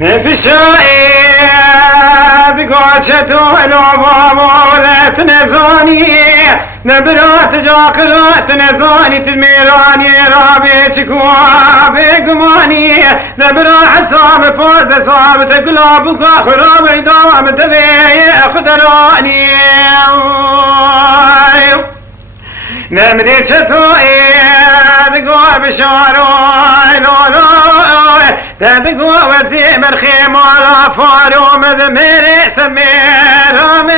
بشاي بقاشة العبابة ولا تنزاني نبرات جاقرات نزاني تزميراني رابي شكوا بقماني نبرا حساب فوز صاب تقلابك خراب عدام تبي خذراني نمدي شتوي بقوا بشاروي تبقوا وزيم الخيم على فارو مذميري سميرو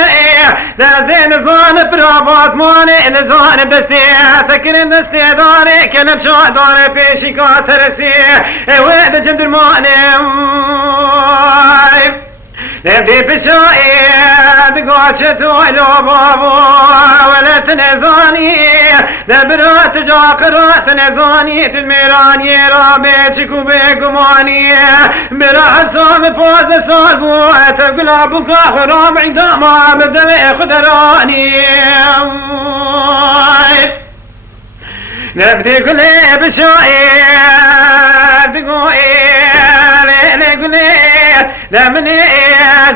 لازين زان برابط ماني نزان بستي فكر دستي داري كلب شو داري بيشي كاترسي ويد جمد الماني نبدي بشاي بقوا شتوي لو بابو ولا تنزاني نبرات جاقرات نزاني تدميراني رابي شكو بقماني براحب صام فوز صالبو تقلابك خرام عندما مبدأ خذراني نبدي كلي بشاي تقوي لمني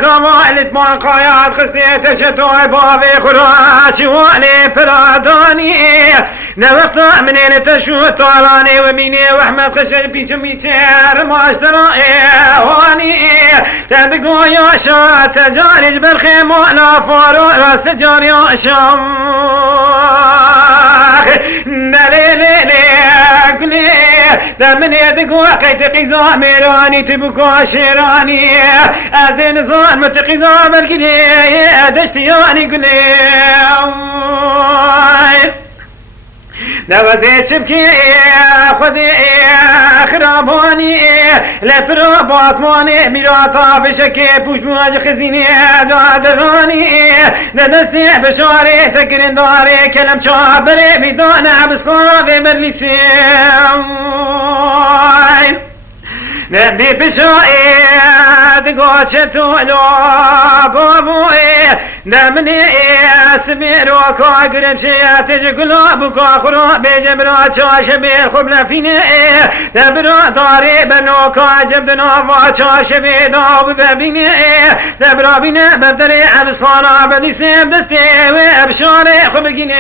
قمالت ما قايات خستي تشتوي بابي خراشي واني فراداني نوقت منين تشو طالاني وميني واحمد خشن بيجم يتشير ما اشترائي واني تدقو يا شا سجاري جبر خيم وانا فارو راس سجاري يا شام لمن يدقو قيت قيزا ميراني تبكو شيراني أزين زان متقيزا ملكني دشتياني قلي نوزيت شبكي خذي خراباني لبرابات ماني ميراتا بشكي بوش مواج خزيني جادراني ندستي بشاري تكرين داري كلام شابري بدانا بصلابي مرلسي نبدي بشاي قاشتو لو بابوي نمني سمير وكا قرب شيات قلوبك اخرى بجبرات شاش بير خبل فيني نبرا داري بنوكا جبدنا وشاش بيداب ببيني نبرا بينا ببدري ابصانا بدي سيب دستي وابشاري خبقيني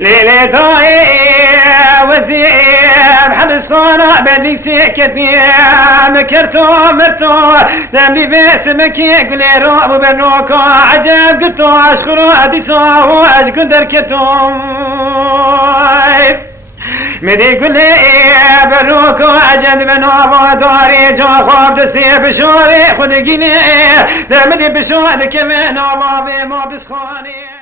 ليلة داي وزيب حبس خانا بدي سكتني مكرتو مرتو نملي باسمك يقولي روب وبنوكو عجب قلتو اشكرو اديسو واشكو دركتو مدي قولي بنوكو عجب بنوبو داري جو خواب دستي بشوري خدقيني مدي بشوري كمان وما بي ما بسخاني